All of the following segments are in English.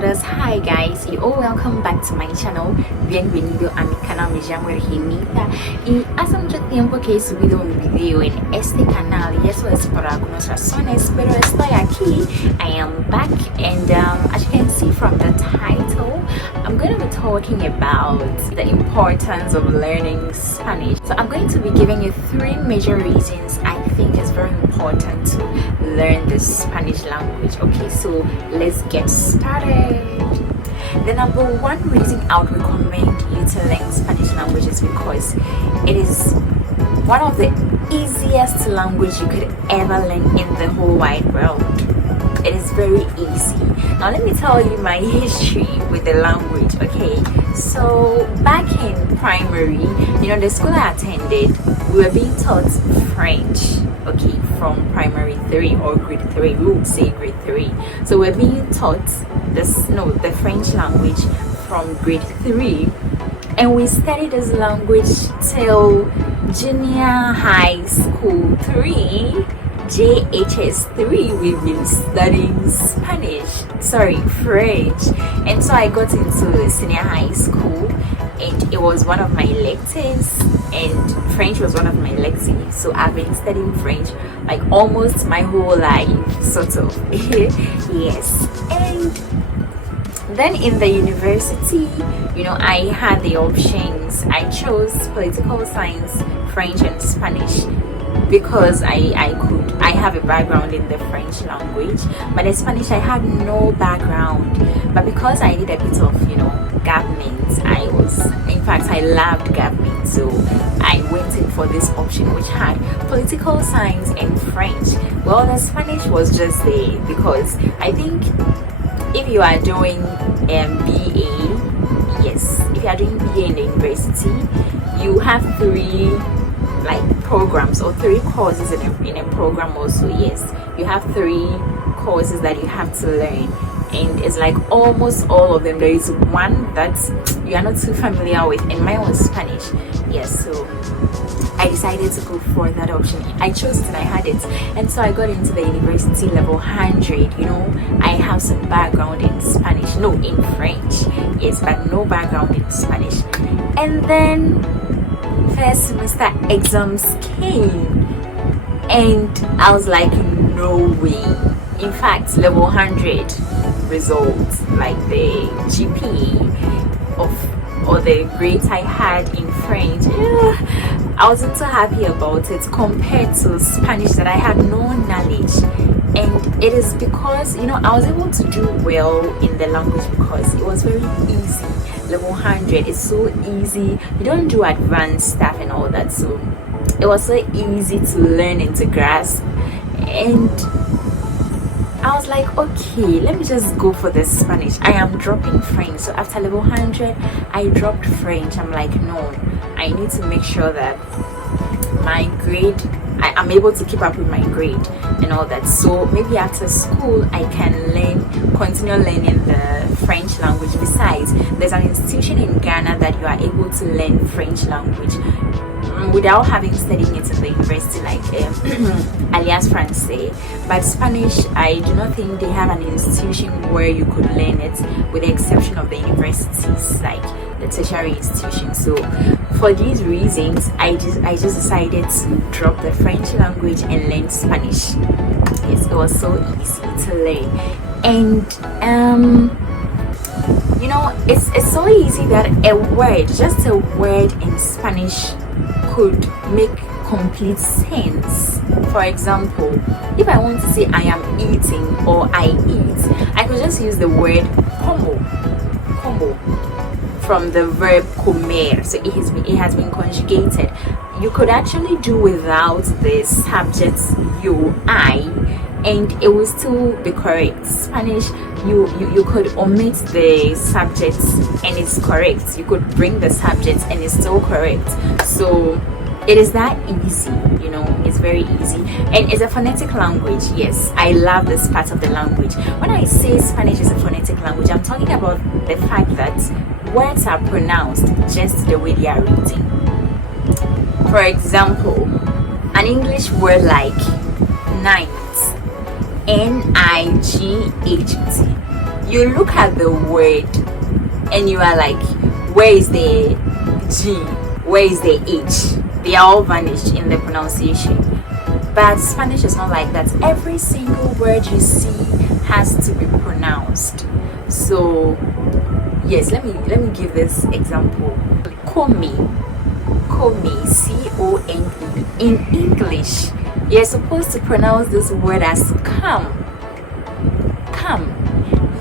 todos. Hi guys, y welcome back to my channel. Bienvenido a mi canal. Me llamo Reginita y hace mucho tiempo que he subido un video en este canal y eso es por algunas razones, pero estoy aquí. I am back, and as you can see from the title, I'm going to be talking about the importance of learning Spanish. So I'm going to be giving you 3 major reasons I think it's very important to learn the Spanish language. Okay, so let's get started. The number 1 reason I would recommend you to learn Spanish language is because it is one of the easiest language you could ever learn in the whole wide world. It is very easy. Now let me tell you my history with the language. Okay, so back in primary, the school I attended, we were being taught French. Okay, from primary 3 or grade 3, we would say grade 3. So we're being taught the French language from grade 3, and we studied this language till junior high school 3. JHS 3, we've been studying French. And so I got into senior high school, and it was one of my electives, and French was one of my electives. So I've been studying French like almost my whole life, sort of. Yes. And then in the university, I had the options. I chose political science, French, and Spanish because I have a background in the French language, but in Spanish I had no background. But because I did a bit of government, I loved government, so I went in for this option which had political science and French. Well, the Spanish was just there because I think if you are doing BA, yes, if you are doing BA in the university, you have 3 programs or 3 courses in a program also. Yes, you have 3 courses that you have to learn, and it's like almost all of them. There is one that you are not too familiar with, and mine was Spanish. Yes, so I decided to go for that option. I chose it and I had it, and so I got into the university level 100. I have some background in Spanish, no, in French, yes, but no background in Spanish. And then first semester exams came, and I was like, no way. In fact, level 100 results, like the GPA or the grades I had in French, I wasn't so happy about it compared to Spanish that I had no knowledge. And it is because I was able to do well in the language because it was very easy. Level 100 is so easy. You don't do advanced stuff and all that, so it was so easy to learn and to grasp. And I was like, okay, let me just go for the Spanish. I am dropping French. So after level 100, I dropped French. I'm like, no, I need to make sure that my grade, I'm able to keep up with my grade and all that. So maybe after school I can continue learning the French language. Besides, there's an institution in Ghana that you are able to learn French language without having studied it in the university, like Alliance Française. But Spanish, I do not think they have an institution where you could learn it, with the exception of the universities, like the tertiary institutions. So for these reasons, I just decided to drop the French language and learn Spanish. Yes, it was so easy to learn. And it's so easy that just a word in Spanish could make complete sense. For example, if I want to say I am eating or I eat, I could just use the word como from the verb comer. So it has been conjugated. You could actually do without the subjects you, I, and it will still be correct. Spanish, you could omit the subjects and it's correct. You could bring the subjects and it's still correct. So it is that easy, it's very easy. And it's a phonetic language. Yes, I love this part of the language. When I say Spanish is a phonetic language, I'm talking about the fact that words are pronounced just the way they are written. For example, an English word like night, Night, you look at the word and you are like, where is the G? Where is the H? They are all vanished in the pronunciation. But Spanish is not like that. Every single word you see has to be pronounced. So yes, let me give this example. Come, C-O-N-E. In English, you're supposed to pronounce this word as come.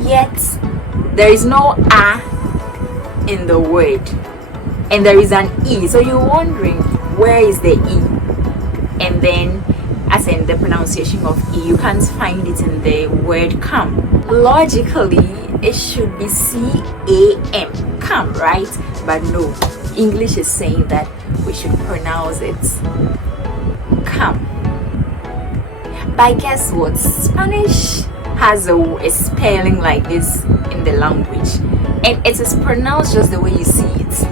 Yet there is no a in the word, and there is an e. So you're wondering, where is the e? And then, as in the pronunciation of e, you can't find it in the word come. Logically, it should be C-A-M, come, right? But no, English is saying that we should pronounce it come. But guess what? Spanish has a spelling like this in the language, and it is pronounced just the way you see it.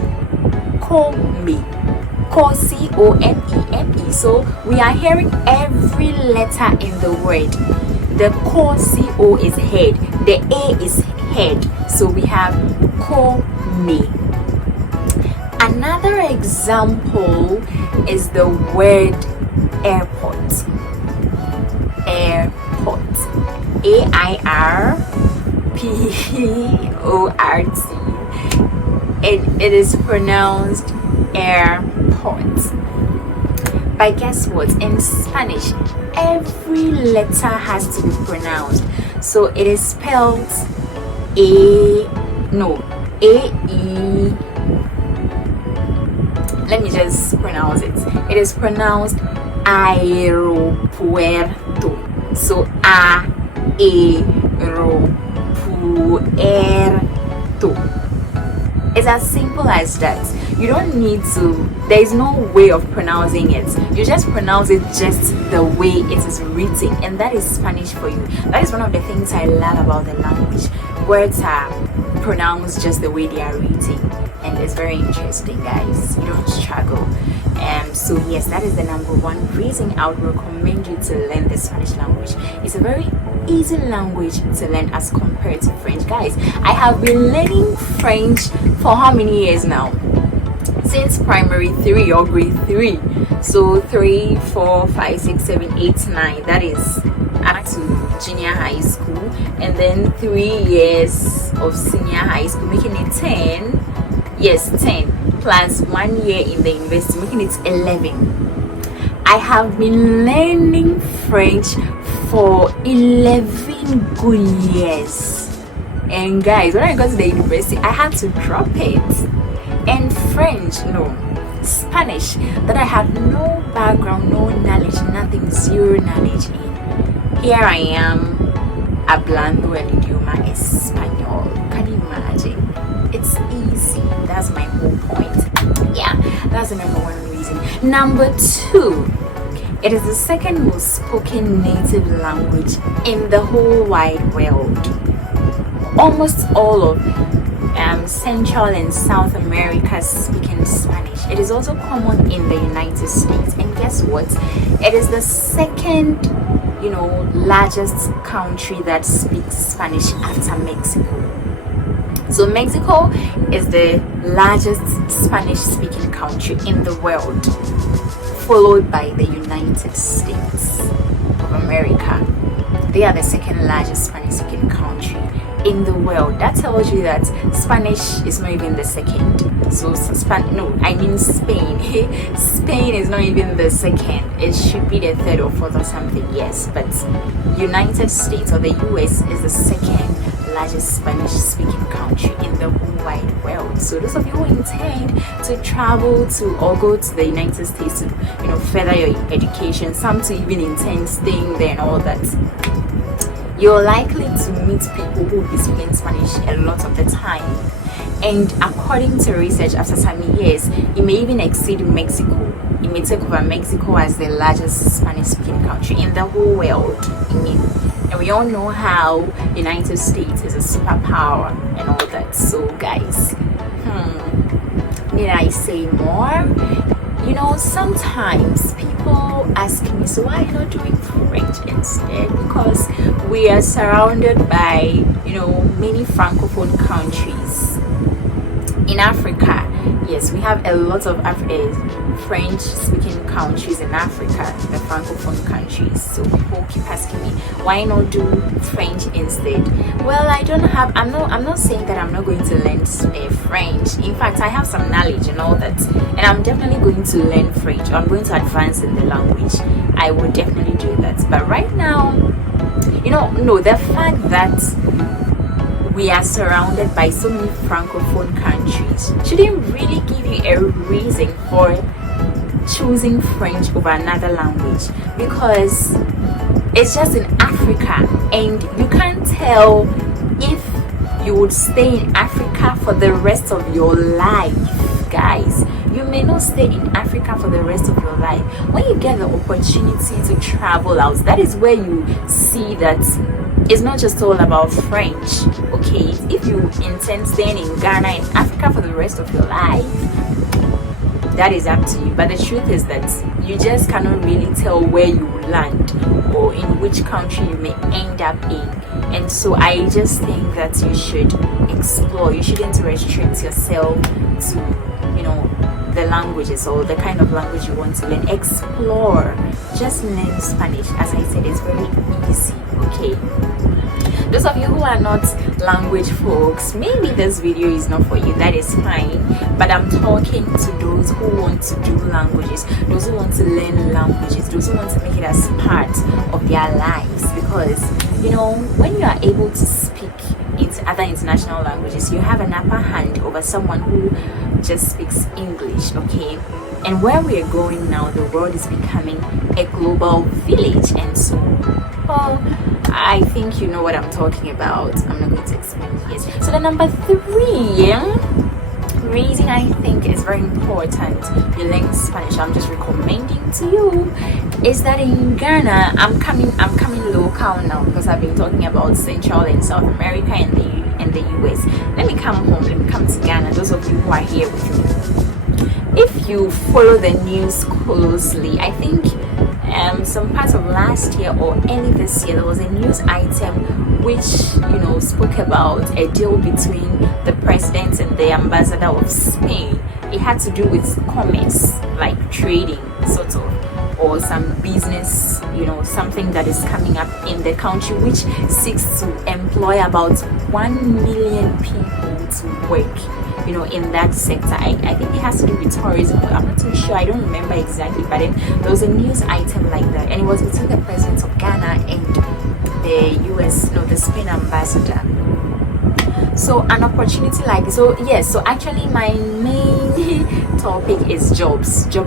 Come, C-O-N-E-M-E. So we are hearing every letter in the word. The co, C-O is head, the A is head, so we have come. Another example is the word airport. A-I-R-P-O-R-T, and it is pronounced airport. But guess what? In Spanish, every letter has to be pronounced. So it is spelled A-E. Let me just pronounce it. It is pronounced aeropuerto. So aeropuerto. It's as simple as that. You don't need to, there is no way of pronouncing it. You just pronounce it just the way it is written, and that is Spanish for you. That is one of the things I love about the language. Words are pronounced just the way they are written, and it's very interesting, guys. You don't struggle. So yes, that is the number one reason I would recommend you to learn the Spanish language. It's a very easy language to learn as compared to French. Guys, I have been learning French for how many years now? Since primary 3 or grade 3. So 3, 4, 5, 6, 7, 8, 9. That is up to junior high school, and then 3 years of senior high school, making it 10. Yes, 10 plus 1 year in the university, making it 11. I have been learning French for 11 good years. And guys, when I got to the university, I had to drop it. And Spanish, that I had no background, no knowledge, nothing, zero knowledge in. Here I am, hablando el idioma español. Can you imagine? It's easy. That's my whole point. Yeah, that's the number one reason. Number 2, it is the second most spoken native language in the whole wide world. Almost all of Central and South America speaking Spanish. It is also common in the United States, and guess what? It is the second, largest country that speaks Spanish after Mexico. So Mexico is the largest Spanish speaking country in the world, followed by the United States of America. They are the second largest Spanish speaking country in the world. That tells you that Spanish is not even the second. So Spain. Spain is not even the second. It should be the third or fourth or something. Yes, but United States or the US is the second largest Spanish speaking country in the whole wide world. So those of you who intend to travel to or go to the United States to further your education, some to even intend staying there and all that, you're likely to meet people who will be speaking Spanish a lot of the time. And according to research, after some years, it may even exceed Mexico. It may take over Mexico as the largest Spanish speaking country in the whole world. And we all know how United States is a superpower and all that. So guys, need I say more? Sometimes people people ask me, so why are you not doing French instead? Because we are surrounded by, many francophone countries in Africa. Yes, we have a lot of French speaking countries in Africa, the francophone countries. So people keep asking me, why not do French instead? Well, I'm not saying that I'm not going to learn French. In fact, I have some knowledge and all that, and I'm definitely going to learn French. I'm going to advance in the language. I would definitely do that. But right now, no, the fact that we are surrounded by so many francophone countries shouldn't really give you a reason for choosing French over another language, because it's just in Africa, and you can't tell if you would stay in Africa for the rest of your life. Guys, you may not stay in Africa for the rest of your life. When you get the opportunity to travel out, that is where you see that it's not just all about French. Okay, if you intend staying in Ghana and Africa for the rest of your life, that is up to you. But the truth is that you just cannot really tell where you will land or in which country you may end up in. And so I just think that you should explore. You shouldn't restrict yourself to the languages or the kind of language you want to learn. Explore. Just learn Spanish. As I said, it's very easy. Okay, those of you who are not language folks, maybe this video is not for you. That is fine, but I'm talking to those who want to do languages, those who want to learn languages, those who want to make it as part of their lives. Because when you are able to speak into other international languages, you have an upper hand over someone who just speaks English. Okay, and where we are going now, the world is becoming a global village, and so I think you know what I'm talking about. I'm not going to explain this. So the number 3 reason I think is very important you learn Spanish, I'm just recommending to you, is that in Ghana, I'm coming local now, because I've been talking about Central and South America and the US. Let me come home. Let me come to Ghana. Those of you who are here with me, if you follow the news closely, I think some parts of last year or early this year, there was a news item which spoke about a deal between the president and the ambassador of Spain. It had to do with commerce, like trading sort of, or some business, something that is coming up in the country which seeks to employ about 1 million people to work in that sector. I think it has to do with tourism. I'm not too sure. I don't remember exactly, but then there was a news item like that, and it was between the president of Ghana and the Spain ambassador. So an opportunity like so actually my main topic is job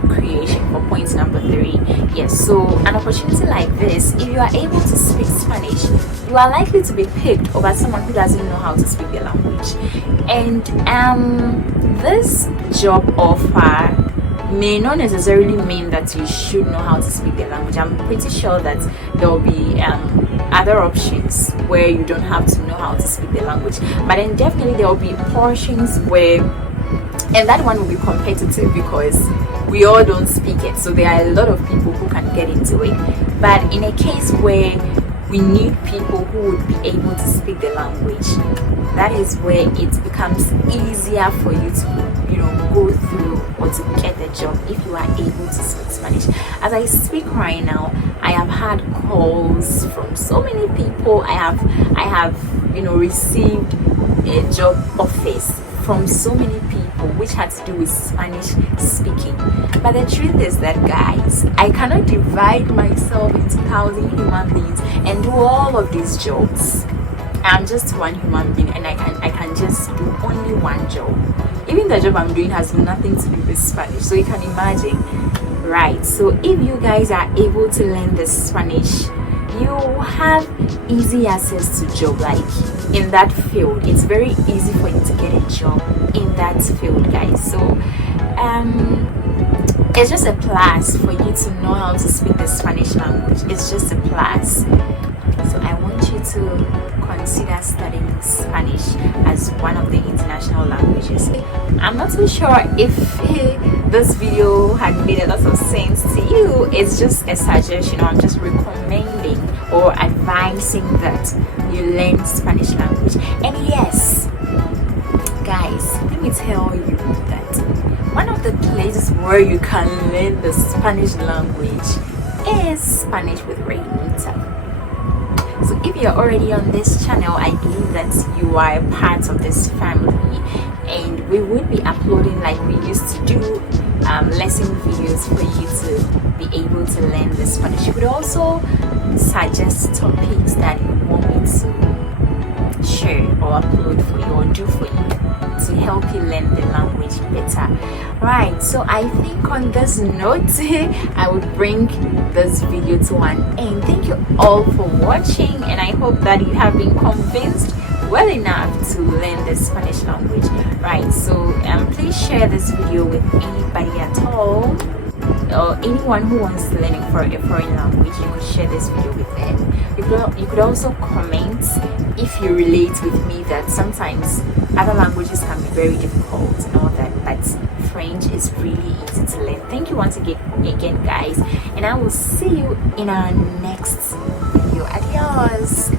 creation for point number 3. Yes, so an opportunity like this, if you are able to speak Spanish, you are likely to be picked over someone who doesn't know how to speak the language. And this job offer may not necessarily mean that you should know how to speak the language. I'm pretty sure that there will be other options where you don't have to know how to speak the language, but then definitely there will be portions where, and that one will be competitive because we all don't speak it, so there are a lot of people who can get into it. But in a case where we need people who would be able to speak the language, that is where it becomes easier for you to go through or to get the job if you are able to speak Spanish. As I speak right now, I have had calls from so many people. I have received a job offers from so many people which had to do with Spanish speaking. But the truth is that, guys, I cannot divide myself into 1,000 human beings and do all of these jobs. I'm just one human being, and I can just do only one job. Even the job I'm doing has nothing to do with Spanish, so you can imagine, right? So if you guys are able to learn the Spanish, you have easy access to job, like in that field. It's very easy for you to get a job in that field, guys. So it's just a plus for you to know how to speak the Spanish language. It's just a plus. So I want you to consider studying Spanish as one of the international languages. I'm not too sure if this video had made a lot of sense to you. It's just a suggestion, or I'm just recommending or advising that you learn Spanish language. And yes, guys, let me tell you that one of the places where you can learn the Spanish language is Spanish with Rainita. So if you're already on this channel, I believe that you are a part of this family, and we would be uploading like we used to do lesson videos for you to be able to learn the Spanish. You could also suggest topics that you want me to share or upload for you or do for you to help you learn the language better. Right, so I think on this note I would bring this video to an end. Thank you all for watching, and I hope that you have been convinced well enough to learn the Spanish language. Right, so please share this video with anybody at all, or anyone who wants to learn for a foreign language. You could share this video with them. You could also comment if you relate with me that sometimes other languages can be very difficult and all that, but French is really easy to learn. Thank you once again, guys, and I will see you in our next video. Adios.